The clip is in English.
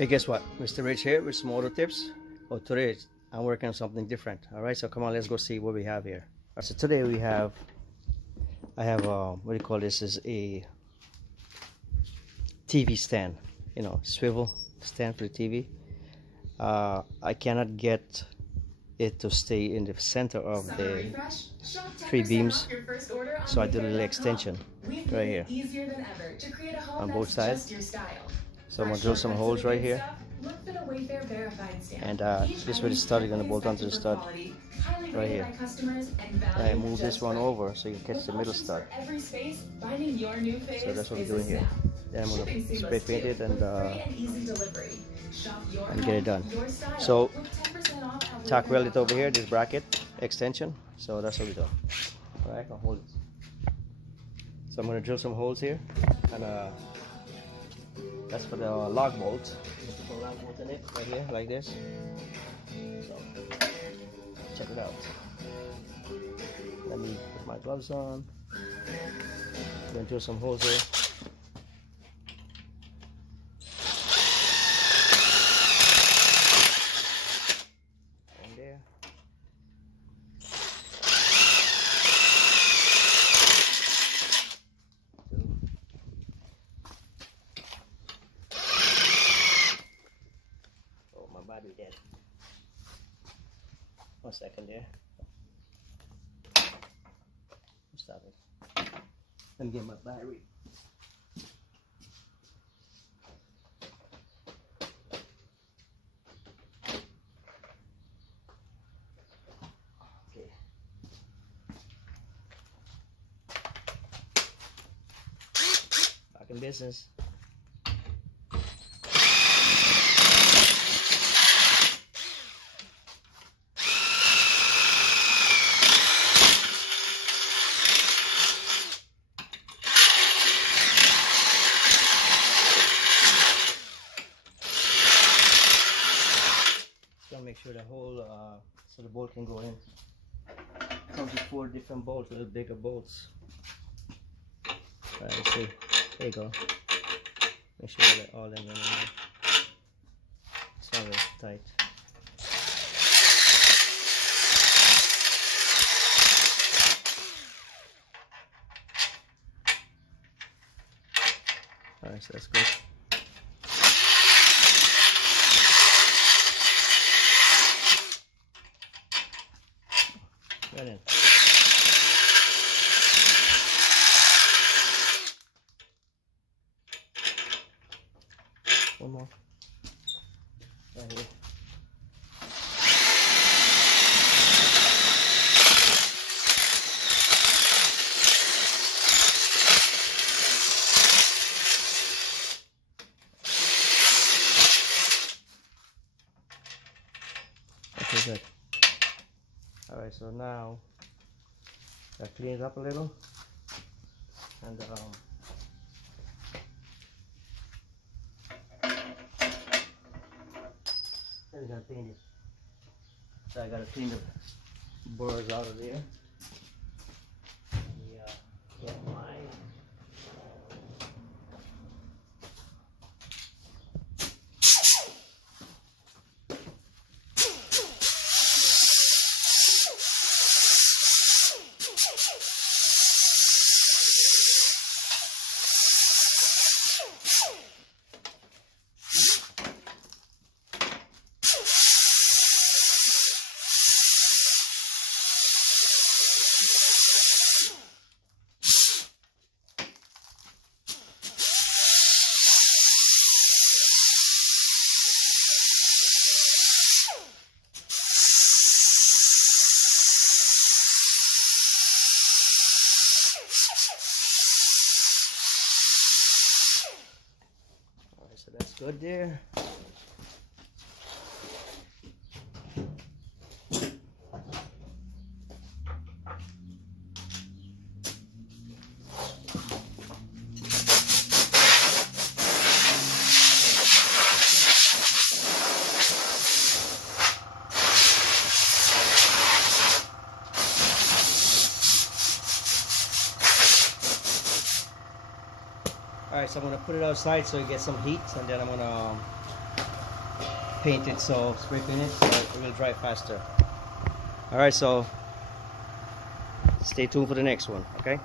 Hey, guess what? Mr. Rich here with some auto tips. Oh, today I'm working on something different. All right, so come on, let's go see what we have here. All right, so today I have what do you call this? Is a TV stand. You know, swivel stand for the TV. I cannot get it to stay in the center of the three beams, so I did a little extension right here on both sides. So I'm gonna drill some holes right here, and this way the stud is gonna bolt onto the stud right here. And I move this one over so you can catch the middle stud. So that's what we're doing here. Then I'm gonna spray paint it and get it done. So tack weld it over here, this bracket extension. So that's what we do. All right, I'll hold it. So I'm gonna drill some holes here, and that's for the log bolt. Just put a log bolt in it right here, like this. So check it out. Let me put my gloves on. I'm gonna drill some holes here. And there. Oh, my battery dead. 1 second there. Stop it. Let me get my battery. Okay. Back in business. Make sure the whole so the bolt can go in. Comes with 4 different bolts, little bigger bolts. Alright, let's see. There you go. Make sure that all of them are in there. It's not very tight. Alright, so that's good. Right in. One more. Right here. Okay, good. Alright, so now I clean it up a little, and then we're gonna paint it. So I gotta clean the burrs out of there. Yeah, get my so that's good there. Alright, so I'm going to put it outside so it gets some heat, and then I'm going to paint it, so spray paint it, so it will dry faster. Alright, so stay tuned for the next one, okay?